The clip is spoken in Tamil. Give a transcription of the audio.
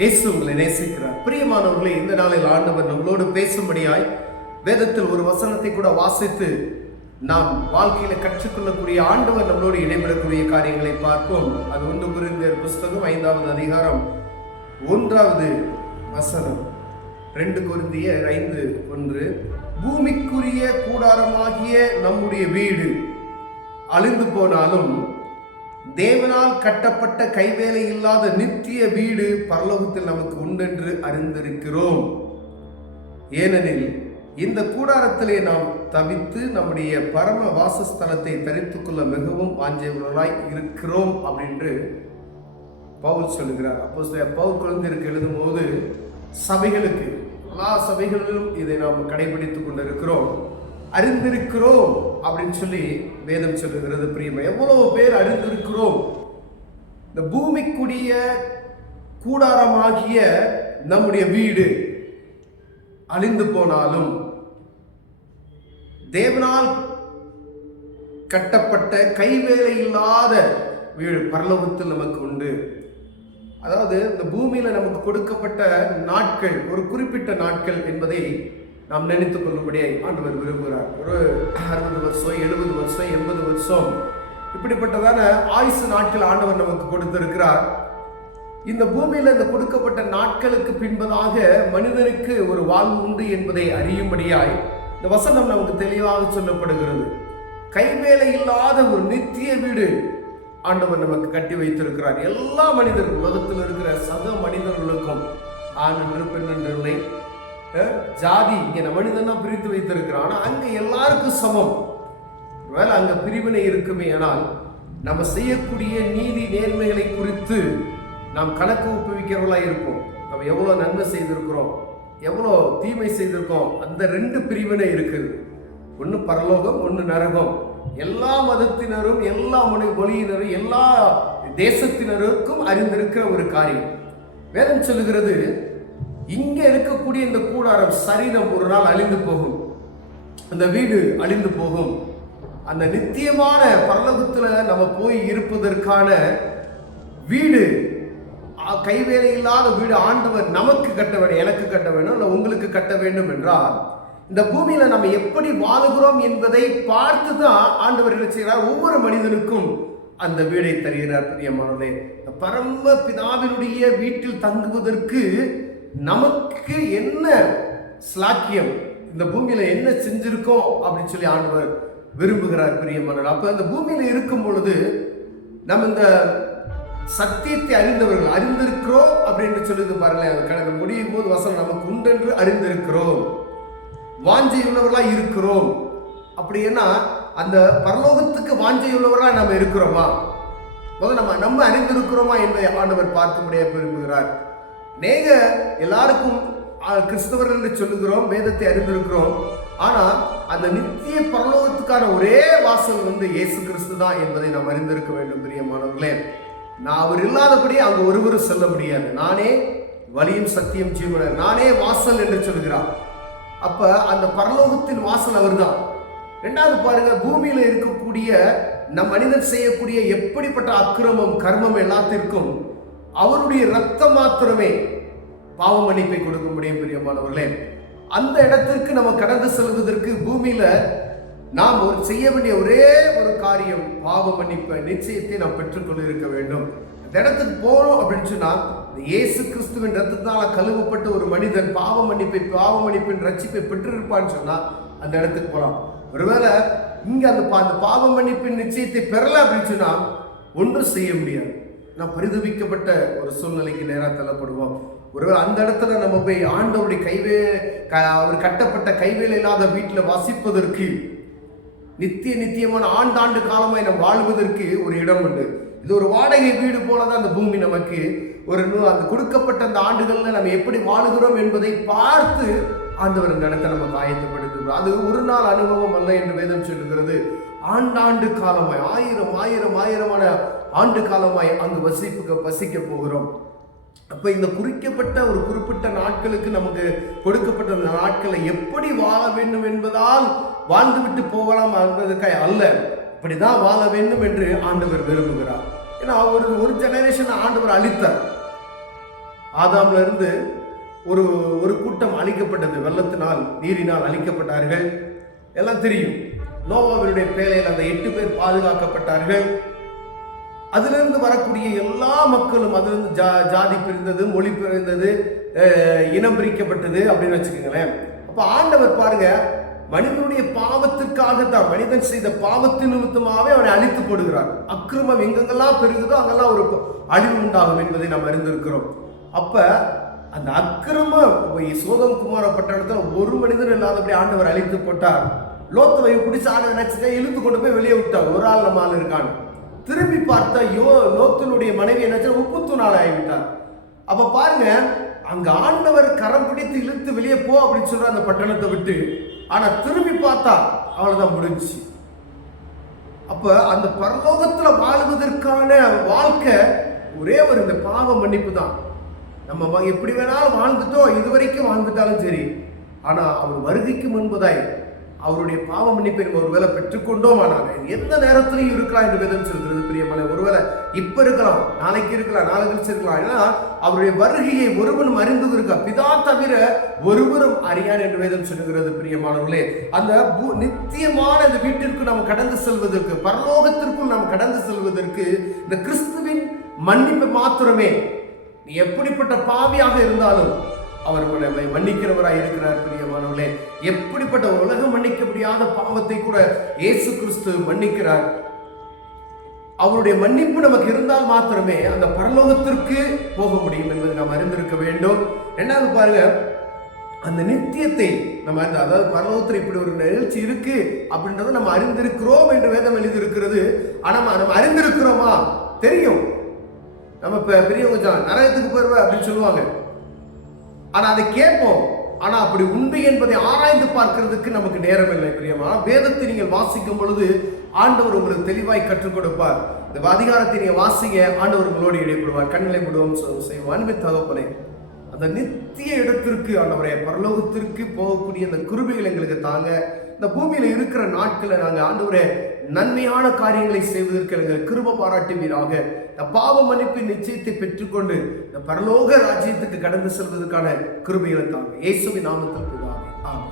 இயேசு உங்களை நேசிக்கிறார். பிரியமானவர்களே, இந்த நாளில் ஆண்டவர் நம்மளோடு பேசும்படியாய் வேதத்தில் ஒரு வசனத்தை கூட வாசித்து நாம் வாழ்க்கையில கற்றுக்கொள்ளக்கூடிய ஆண்டவர் நம்மளோடு இடைபெறக்கூடிய காரியங்களை பார்ப்போம். அது 1 கொரிந்தியர் புஸ்தகம் 5வது அதிகாரம் 1வது வசனம். 2 கொரிந்தியர் 5:1. பூமிக்குரிய கூடாரமாகிய நம்முடைய வீடு அழிந்து போனாலும் தேவனால் கட்டப்பட்ட கைவேலை இல்லாத நித்திய வீடு பரலோகத்தில் நமக்கு உண்டென்று அறிந்திருக்கிறோம். ஏனெனில் இந்த கூடாரத்திலே நாம் தவித்து நம்முடைய பரம வாசஸ்தலத்தை தரித்துக் கொள்ள மிகவும் வாஞ்சையுள்ளவர்களாய் இருக்கிறோம் அப்படின்னு பவுல் சொல்லுகிறார். அப்போஸ்தலர் பவுல் கொரிந்தியருக்கு எழுதும் போது சபைகளுக்கு, எல்லா சபைகளிலும் இதை நாம் கடைபிடித்துக் கொண்டிருக்கிறோம், அறிந்திருக்கிறோம் அப்படின்னு சொல்லி வேதம் சொல்லுகிறது. பிரியமா, எவ்வளவு பேர் அறிந்திருக்கிறோம்? இந்த பூமிக்குரிய கூடாரமாகிய நம்முடைய வீடு அழிந்து போனாலும் தேவனால் கட்டப்பட்ட கைவேலை இல்லாத வீடு பரலோகத்தில் நமக்கு உண்டு. அதாவது இந்த பூமியில நமக்கு கொடுக்கப்பட்ட நாட்கள் ஒரு குறிப்பிட்ட நாட்கள் என்பதை நாம் நினைத்துக் கொள்ளும்படியே ஆண்டவர் விரும்புகிறார். ஒரு 60 வருஷம், 70 வருஷம், 80 வருஷம் இப்படிப்பட்டதான ஆயுசு நாட்கள் ஆண்டவர் நமக்கு கொடுத்திருக்கிறார். இந்த பூமியில இந்த கொடுக்கப்பட்ட நாட்களுக்கு பின்பதாக மனிதனுக்கு ஒரு வாழ்வு உண்டு என்பதை அறியும்படியாய் இந்த வசனம் நமக்கு தெளிவாக சொல்லப்படுகிறது. கைவேலை இல்லாத ஒரு நித்திய வீடு ஆண்டவர் நமக்கு கட்டி வைத்திருக்கிறார். எல்லா மனிதர்கள், உலகத்தில் இருக்கிற சக மனிதர்களுக்கும், ஆண் என்று பெண் என்று இல்லை, ஜாதி, இங்க மனிதனா பிரித்து வைத்திருக்கிறான். ஆனா அங்க எல்லாருக்கும் சமம். ஒருவேளை அங்க பிரிவினை இருக்குமே, ஆனால் நம்ம செய்யக்கூடிய நீதி நேர்மைகளை குறித்து நாம் கணக்கு ஒப்புவிக்கிறவர்களா இருப்போம். நம்ம எவ்வளவு நன்மை செய்திருக்கிறோம், எவ்வளோ தீமை செய்திருக்கோம். அந்த 2 பிரிவினை இருக்குது. ஒன்று பரலோகம், ஒன்று நரகம். எல்லா மதத்தினரும், எல்லா மொழியினரும், எல்லா தேசத்தினருக்கும் அறிந்திருக்கிற ஒரு காரியம். வேதம் சொல்லுகிறது, இங்க இருக்கக்கூடிய இந்த கூடாரம், சரீரம் ஒரு நாள் அழிந்து போகும், அந்த வீடு அழிந்து போகும். அந்த நித்தியமான பரலோகத்துல நம்ம போய் இருப்பதற்கான வீடு, கைவேலை இல்லாத வீடு ஆண்டவர் நமக்கு கட்ட வேண்டும், எனக்கு கட்ட வேண்டும், இல்லை உங்களுக்கு கட்ட வேண்டும் என்றால் இந்த பூமியில நம்ம எப்படி வாழுகிறோம் என்பதை பார்த்து தான் ஆண்டவர் என்ன செய்கிறார்? ஒவ்வொரு மனிதனுக்கும் அந்த வீடை தருகிறார். பிரியமானவர்களே, பரம பிதாவினுடைய வீட்டில் தங்குவதற்கு நமக்கு என்ன ஸ்லாக்கியம், இந்த பூமியில என்ன செஞ்சிருக்கோம் அப்படின்னு சொல்லி ஆண்டவர் விரும்புகிறார். பிரியமானவர்களே, அப்ப அந்த பூமியில இருக்கும் பொழுது நம்ம இந்த சத்தியத்தை அறிந்திருக்கிறோம் அப்படின்னு சொல்லுது பாருங்களேன். கடந்த முடியும் போது வசனம், நமக்கு உண்டென்று அறிந்திருக்கிறோம், வாஞ்சை உள்ளவர்களா இருக்கிறோம். அப்படின்னா அந்த பரலோகத்துக்கு வாஞ்சை உள்ளவர்களா நம்ம இருக்கிறோமா? முதல்ல நம்ம அறிந்திருக்கிறோமா என்பதை ஆண்டவர் பார்க்க முடிய விரும்புகிறார். எல்லாருக்கும் கிறிஸ்தவர்கள் என்று சொல்லுகிறோம், வேதத்தை அறிந்திருக்கிறோம். ஆனா அந்த நித்திய பரலோகத்துக்கான ஒரே வாசல் இயேசு கிறிஸ்து தான் என்பதை நாம் அறிந்திருக்க வேண்டும். பிரியமானவர்களே, நான் அவர் இல்லாதபடி அங்க ஒருவரும் செல்ல முடியாது. நானே வழியும் சத்தியம் ஜீவனும், நானே வாசல் என்று சொல்கிறார். அப்ப அந்த பரலோகத்தின் வாசல் அவர் தான். 2வது பாருங்க, பூமியில இருக்கக்கூடிய நம் மனிதன் செய்யக்கூடிய எப்படிப்பட்ட அக்கிரமம், கர்மம் எல்லாத்திற்கும் அவருடைய ரத்தம் மாத்திரமே பாவ மன்னிப்பை கொடுக்க முடியும். பிரியமானவர்களே, அந்த இடத்திற்கு நம்ம கடந்து செல்வதற்கு பூமியில நாம் செய்ய வேண்டிய ஒரே ஒரு காரியம், பாவ மன்னிப்பை நிச்சயத்தை நாம் பெற்றுக்கொண்டு இருக்க வேண்டும். அந்த இடத்துக்கு போறோம் அப்படின்னு சொன்னா, இயேசு கிறிஸ்துவின் ரத்தத்தால் கழுவப்பட்ட ஒரு மனிதன் பாவ மன்னிப்பின் ரட்சிப்பை பெற்றிருப்பான்னு சொன்னா அந்த இடத்துக்கு போகலாம். ஒருவேளை இங்க அந்த பாவ மன்னிப்பின் நிச்சயத்தை பெறல அப்படின்னு சொன்னா ஒன்றும் செய்ய முடியாது. நாம் பரிதவிக்கப்பட்ட ஒரு சூழ்நிலைக்கு நேராக தள்ளப்படுவோம். ஒருவேளை அந்த இடத்துல நம்ம போய் ஆண்டவருடைய அவர் கட்டப்பட்ட கைவேலை இல்லாத வீட்டில் வசிப்பதற்கு, நித்தியமான ஆண்டாண்டு காலமாய் நம்ம வாழ்வதற்கு ஒரு இடம் உண்டு. இது ஒரு வாடகை வீடு போலதான் அந்த பூமி நமக்கு. அந்த கொடுக்கப்பட்ட அந்த ஆண்டுகள்ல நம்ம எப்படி வாழுகிறோம் என்பதை பார்த்து ஆண்டவர் இந்த இடத்தை நமக்கு ஆயத்தப்படுத்துகிறோம். அது ஒரு நாள் அனுபவம் அல்ல என்று வேதம் சொல்லுகிறது. ஆண்டாண்டு காலமாய், ஆயிரமான ஆண்டு காலமாய் அங்கு வசிக்க போகிறோம். அப்ப இந்த குறிக்கப்பட்ட ஒரு குறிப்பிட்ட நாட்களுக்கு நமக்கு கொடுக்கப்பட்ட அந்த நாட்களை எப்படி வாழ வேண்டும் என்பதால் வாழ்ந்துவிட்டு போகலாம் என்பதற்காக அல்ல, இப்படிதான் வாழ வேண்டும் என்று ஆண்டவர் விரும்புகிறார். ஏன்னா ஒரு ஜெனரேஷன் ஆண்டவர் அழித்தார். ஆதாம்ல இருந்து ஒரு ஒரு கூட்டம் அழிக்கப்பட்டது, வெள்ளத்தினால் நீரினால் அழிக்கப்பட்டார்கள், எல்லாம் தெரியும். நோவாவினுடைய பேழையில் அந்த 8 பேர் பாதுகாக்கப்பட்டார்கள். அதிலிருந்து வரக்கூடிய எல்லா மக்களும் அதிலிருந்து ஜாதி பிரிந்தது, மொழி பிரிந்தது, இனம் பிரிக்கப்பட்டது அப்படின்னு வச்சுக்கோங்களேன். அப்ப ஆண்டவர் பாருங்க, மனிதனுடைய பாவத்திற்காகத்தான், மனிதன் செய்த பாவத்தின் நிமித்தமாகவே அவனை அழித்து போடுகிறார். அக்கிரமம் எங்கெங்கெல்லாம் பெருகுதோ அங்கெல்லாம் ஒரு அழிவு உண்டாகும் என்பதை நாம் அறிந்திருக்கிறோம். அப்ப அந்த அக்கிரமம் சோதம் குமார பட்டணத்தில் ஒரு மனிதன் இல்லாதபடி ஆண்டவர் அழித்து போட்டார். லோத்துவை பிடிச்ச ஆண்டவர் நினைச்சுக்க இழுத்து கொண்டு போய் வெளியே விட்டார். ஒரு ஆள் நம்ம ஆள் இருக்கான். திரும்பி பார்த்தா லோத்தினுடைய மனைவி என்ன உப்புத்து நாள் ஆகிவிட்டார். அப்ப பாருங்க, அங்க ஆண்டவர் கரம் பிடித்து இழுத்து வெளியே போ அப்படின்னு சொல்ற அந்த பட்டணத்தை விட்டு. ஆனா திரும்பி பார்த்தா அவ்வளவுதான் முடிஞ்சு. அப்ப அந்த பரலோகத்துல வாழ்வதற்கான வாழ்க்கை ஒரே ஒரு இந்த பாவ மன்னிப்பு தான். நம்ம எப்படி வேணாலும் வாழ்ந்துட்டோம், இதுவரைக்கும் வாழ்ந்துட்டாலும் சரி. ஆனா அவர் வருகைக்கு முன்பதாய் அவருடைய பாவ மன்னிப்பை நம்ம ஒருவேளை பெற்றுக்கொண்டோம். ஆனால் எந்த நேரத்திலையும் இருக்கலாம் என்று வேதம் சொல்கிறது பிரியமான. ஒருவேளை இப்ப இருக்கலாம், நாளைக்கு இருக்கலாம், நாளை கழிச்சு இருக்கலாம். ஏன்னா அவருடைய வருகையை ஒருவனும் அறிந்து இருக்கா, பிதா தவிர ஒருவரும் அறியான் என்று வேதம் சொல்லுகிறது பிரியமானவர்களே. அந்த நித்தியமான இந்த வீட்டிற்கு நாம் கடந்து செல்வதற்கு, பரலோகத்திற்குள் நாம் கடந்து செல்வதற்கு இந்த கிறிஸ்துவின் மன்னிப்பு மாத்திரமே. நீ எப்படிப்பட்ட பாவியாக இருந்தாலும் அவர் நம்மை மன்னிக்கிறவராய் இருக்கிறார் பிரியமானவர்களே. எப்படிப்பட்ட உலகம் மன்னிக்க முடியாத பாவத்தை கூட இயேசு கிறிஸ்து மன்னிக்கிறார். அவருடைய மன்னிப்பு நமக்கு இருந்தால் மாத்திரமே அந்த பரலோகத்திற்கு போக முடியும் என்பதை நாம் அறிந்திருக்க வேண்டும். ரெண்டாவது பாருங்க, அந்த நித்தியத்தை நம்ம அதாவது பரலோகத்தில் இப்படி ஒரு நிகழ்ச்சி இருக்கு அப்படின்றத நம்ம அறிந்திருக்கிறோம் என்று வேதம் எழுதியிருக்கிறது. ஆனா நம்ம அறிந்திருக்கிறோமா? தெரியும். நம்ம பெரியவங்க நரகத்துக்கு போயிருவ அப்படின்னு சொல்லுவாங்க. ஆனா அதை கேட்போம். ஆனா அப்படி உண்மை என்பதை ஆராய்ந்து பார்க்கிறதுக்கு நமக்கு நேரம் இல்லை பிரியமா. வேதத்தை நீங்கள் வாசிக்கும் பொழுது ஆண்டவர் உங்களுக்கு தெளிவாய் கற்றுக் கொடுப்பார். இந்த அதிகாரத்தை நீங்க வாசிங்க, ஆண்டவர் உங்களோடு இடைப்படுவார். கண்களை விடுவோம் செய்வோம். அன்பின் தகப்பனே, அந்த நித்திய இடத்திற்கு ஆண்டவரே, பரலோகத்திற்கு போகக்கூடிய அந்த கிருபைகள் எங்களுக்கு தாங்க. இந்த பூமியில இருக்கிற நாட்களை நாங்கள் ஆண்டவரே நன்மையான காரியங்களை செய்வதற்கு எங்களுக்கு கிருபை பாராட்டுவீராக. இந்த பாவ மன்னிப்பின் நிச்சயத்தை பெற்றுக்கொண்டு இந்த பரலோக ராஜ்யத்துக்கு கடந்து செல்வதற்கான கிருபைகளை தாங்க. இயேசுவின் நாமத்தில் பிதாவே, ஆமென்.